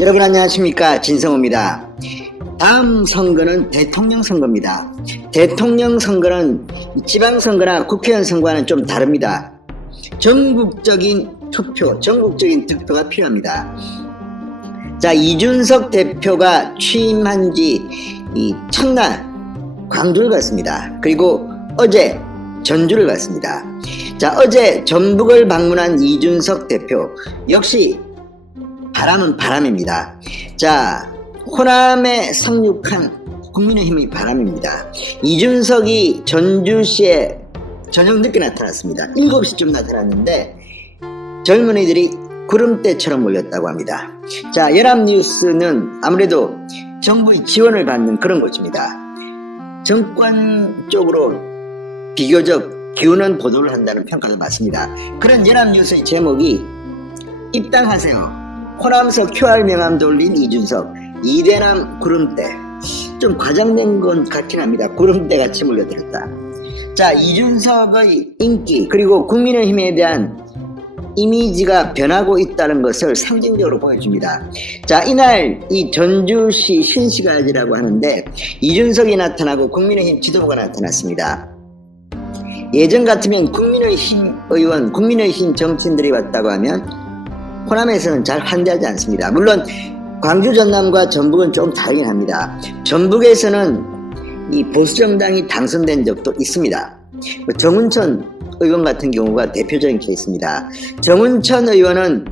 여러분 안녕하십니까 진성호입니다. 다음 선거는 대통령 선거입니다. 대통령 선거는 지방 선거나 국회의원 선거와는 좀 다릅니다. 전국적인 투표, 전국적인 득표가 필요합니다. 자, 이준석 대표가 취임한 지이 첫날 광주를 갔습니다. 그리고 어제 전주를 갔습니다. 자, 어제 전북을 방문한 이준석 대표 역시 바람은 바람입니다. 자, 호남에 상륙한 국민의힘의 바람입니다. 이준석이 전주시에 저녁 늦게 나타났습니다. 7시쯤 나타났는데 젊은이들이 구름대처럼 몰렸다고 합니다. 자, 연합뉴스는 아무래도 정부의 지원을 받는 그런 곳입니다. 정권 쪽으로 비교적 기우는 보도를 한다는 평가도 맞습니다. 그런 연합뉴스의 제목이 입당하세요. 호남서 QR 명함 돌린 이준석, 이대남 구름대. 좀 과장된 건 같긴 합니다. 구름대 같이 몰려들었다. 자, 이준석의 인기, 그리고 국민의힘에 대한 이미지가 변하고 있다는 것을 상징적으로 보여줍니다. 자, 이날 이 전주시 신시가지라고 하는데 이준석이 나타나고 국민의힘 지도부가 나타났습니다. 예전 같으면 국민의힘 의원, 국민의힘 정치인들이 왔다고 하면 호남에서는 잘 환대하지 않습니다. 물론 광주 전남과 전북은 좀 다르긴 합니다. 전북에서는 이 보수 정당이 당선된 적도 있습니다. 뭐 정운천 의원 같은 경우가 대표적인 케이스입니다. 정운천 의원은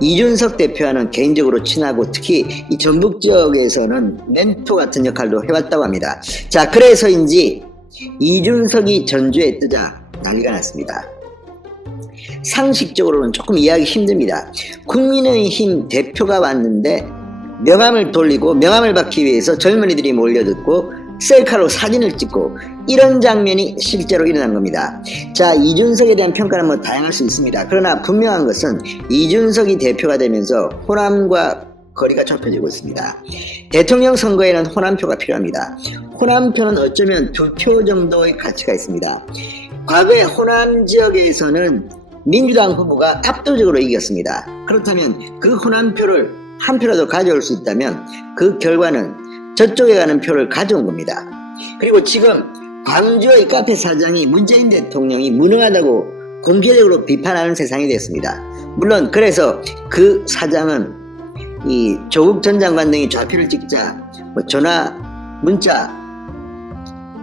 이준석 대표와는 개인적으로 친하고 특히 이 전북 지역에서는 멘토 같은 역할도 해왔다고 합니다. 자, 그래서인지 이준석이 전주에 뜨자 난리가 났습니다. 상식적으로는 조금 이해하기 힘듭니다. 국민의힘 대표가 왔는데 명함을 돌리고 명함을 받기 위해서 젊은이들이 몰려듣고 셀카로 사진을 찍고 이런 장면이 실제로 일어난 겁니다. 자, 이준석에 대한 평가는 뭐 다양할 수 있습니다. 그러나 분명한 것은 이준석이 대표가 되면서 호남과 거리가 좁혀지고 있습니다. 대통령 선거에는 호남표가 필요합니다. 호남표는 어쩌면 두 표 정도의 가치가 있습니다. 과거에 호남 지역에서는 민주당 후보가 압도적으로 이겼습니다. 그렇다면 그 호남 표를 한 표라도 가져올 수 있다면 그 결과는 저쪽에 가는 표를 가져온 겁니다. 그리고 지금 광주의 카페 사장이 문재인 대통령이 무능하다고 공개적으로 비판하는 세상이 됐습니다. 물론 그래서 그 사장은 이 조국 전 장관 등이 좌표를 찍자 뭐 전화, 문자,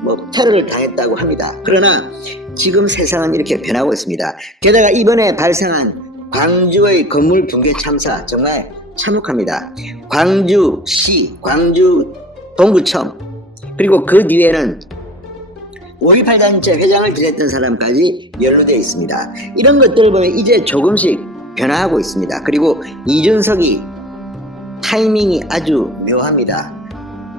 뭐 테러를 당했다고 합니다. 그러나 지금 세상은 이렇게 변하고 있습니다. 게다가 이번에 발생한 광주의 건물 붕괴 참사 정말 참혹합니다. 광주시, 광주 동구청 그리고 그 뒤에는 5.18단체 회장을 지냈던 사람까지 연루되어 있습니다. 이런 것들을 보면 이제 조금씩 변화하고 있습니다. 그리고 이준석이 타이밍이 아주 묘합니다.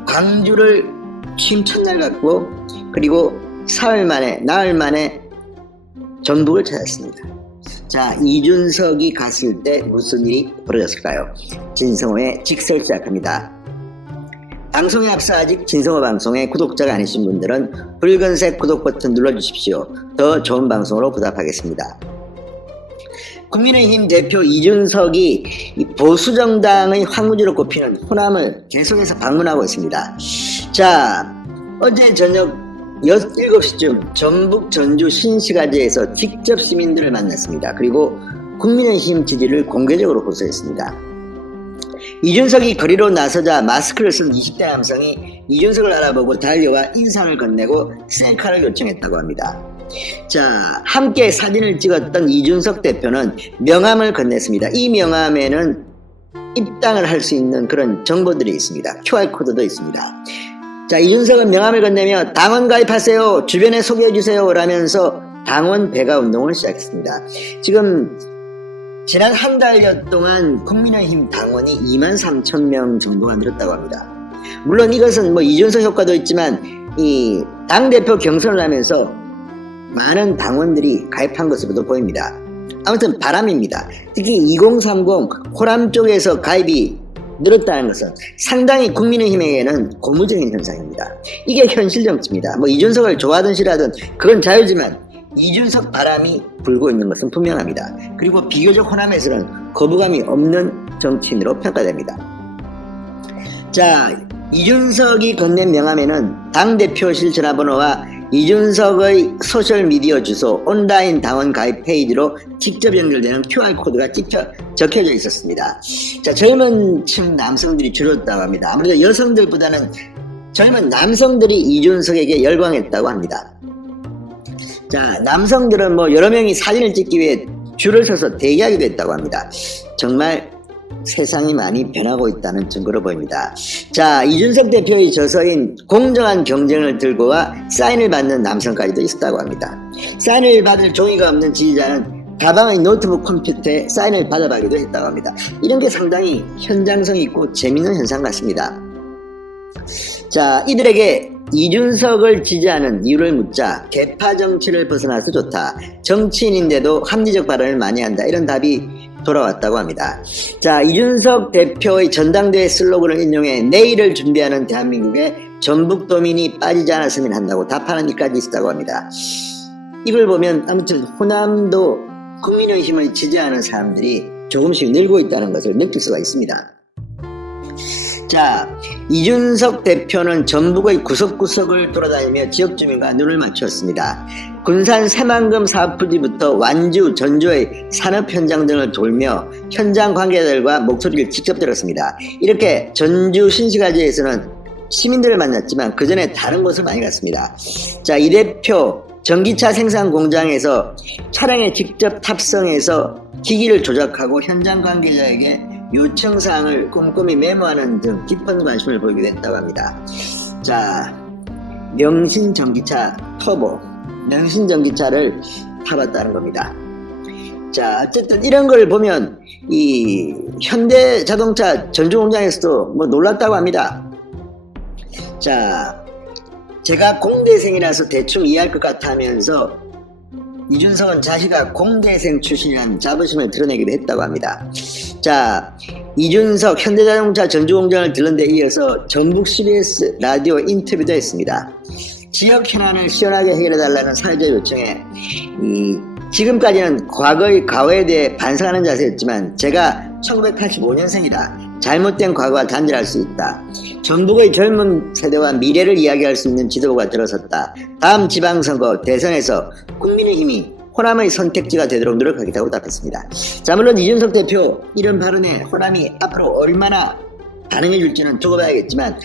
광주를 취임 첫날 갖고 그리고 사흘 만에 나흘 만에 전북을 찾았습니다. 자 이준석이 갔을 때 무슨 일이 벌어졌을까요? 진성호의 직설 시작합니다. 방송에 앞서 아직 진성호 방송의 구독자가 아니신 분들은 붉은색 구독 버튼 눌러주십시오. 더 좋은 방송으로 보답하겠습니다. 국민의힘 대표 이준석이 이 보수정당의 황무지로 꼽히는 호남을 계속해서 방문하고 있습니다. 자, 어제 저녁 7시쯤 전북 전주 신시가지에서 직접 시민들을 만났습니다. 그리고 국민의힘 지지를 공개적으로 호소했습니다. 이준석이 거리로 나서자 마스크를 쓴 20대 남성이 이준석을 알아보고 달려와 인사를 건네고 셀카를 요청했다고 합니다. 자, 함께 사진을 찍었던 이준석 대표는 명함을 건넸습니다. 이 명함에는 입당을 할 수 있는 그런 정보들이 있습니다. QR코드도 있습니다. 자, 이준석은 명함을 건네며 당원 가입하세요. 주변에 소개해주세요. 라면서 당원 배가 운동을 시작했습니다. 지금 지난 한 달여 동안 국민의힘 당원이 2만 3천 명 정도가 늘었다고 합니다. 물론 이것은 뭐 이준석 효과도 있지만 이 당대표 경선을 하면서 많은 당원들이 가입한 것으로도 보입니다. 아무튼 바람입니다. 특히 2030 호남 쪽에서 가입이 늘었다는 것은 상당히 국민의힘에게는 고무적인 현상입니다. 이게 현실 정치입니다. 뭐 이준석을 좋아하든 싫어하든 그건 자유지만 이준석 바람이 불고 있는 것은 분명합니다. 그리고 비교적 호남에서는 거부감이 없는 정치인으로 평가됩니다. 자, 이준석이 건넨 명함에는 당대표실 전화번호와 이준석의 소셜미디어 주소, 온라인 당원 가입 페이지로 직접 연결되는 QR코드가 찍혀, 적혀져 있었습니다. 자, 젊은 층 남성들이 줄었다고 합니다. 아무래도 여성들보다는 젊은 남성들이 이준석에게 열광했다고 합니다. 자, 남성들은 뭐 여러 명이 사진을 찍기 위해 줄을 서서 대기하기도 했다고 합니다. 정말 세상이 많이 변하고 있다는 증거로 보입니다. 자, 이준석 대표의 저서인 공정한 경쟁을 들고와 사인을 받는 남성까지도 있었다고 합니다. 사인을 받을 종이가 없는 지지자는 가방의 노트북 컴퓨터에 사인을 받아가기도 했다고 합니다. 이런 게 상당히 현장성 있고 재밌는 현상 같습니다. 자, 이들에게 이준석을 지지하는 이유를 묻자 개파 정치를 벗어나서 좋다. 정치인인데도 합리적 발언을 많이 한다. 이런 답이 돌아왔다고 합니다. 자, 이준석 대표의 전당대회 슬로건을 인용해 내일을 준비하는 대한민국에 전북도민이 빠지지 않았으면 한다고 답하는 일까지 있었다고 합니다. 이걸 보면 아무튼 호남도 국민의힘을 지지하는 사람들이 조금씩 늘고 있다는 것을 느낄 수가 있습니다. 자, 이준석 대표는 전북의 구석구석을 돌아다니며 지역 주민과 눈을 맞추었습니다. 군산 새만금 사업부지부터 완주, 전주의 산업 현장 등을 돌며 현장 관계자들과 목소리를 직접 들었습니다. 이렇게 전주 신시가지에서는 시민들을 만났지만 그 전에 다른 곳을 많이 갔습니다. 자, 이 대표 전기차 생산 공장에서 차량에 직접 탑승해서 기기를 조작하고 현장 관계자에게 요청 사항을 꼼꼼히 메모하는 등 깊은 관심을 보이기도 했다고 합니다. 자, 명신 전기차 터보, 명신 전기차를 타봤다는 겁니다. 자, 어쨌든 이런 걸 보면 이 현대 자동차 전주 공장에서도 뭐 놀랐다고 합니다. 자, 제가 공대생이라서 대충 이해할 것 같아 하면서 이준석은 자기가 공대생 출신이라는 자부심을 드러내기도 했다고 합니다. 자, 이준석 현대자동차 전주공장을 들른 데 이어서 전북 CBS 라디오 인터뷰도 했습니다. 지역 현안을 시원하게 해결해달라는 사회적 요청에 이 지금까지는 과거의 과거에 대해 반성하는 자세였지만 제가 1985년생이다. 잘못된 과거와 단절할 수 있다. 전북의 젊은 세대와 미래를 이야기할 수 있는 지도부가 들어섰다. 다음 지방선거 대선에서 국민의힘이 호남의 선택지가 되도록 노력하겠다고 답했습니다. 자, 물론 이준석 대표 이런 발언에 호남이 앞으로 얼마나 반응해 줄지는 두고 봐야겠지만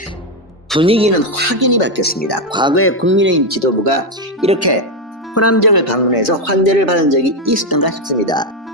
분위기는 확연히 바뀌었습니다. 과거에 국민의힘 지도부가 이렇게 호남정을 방문해서 환대를 받은 적이 있었던가 싶습니다.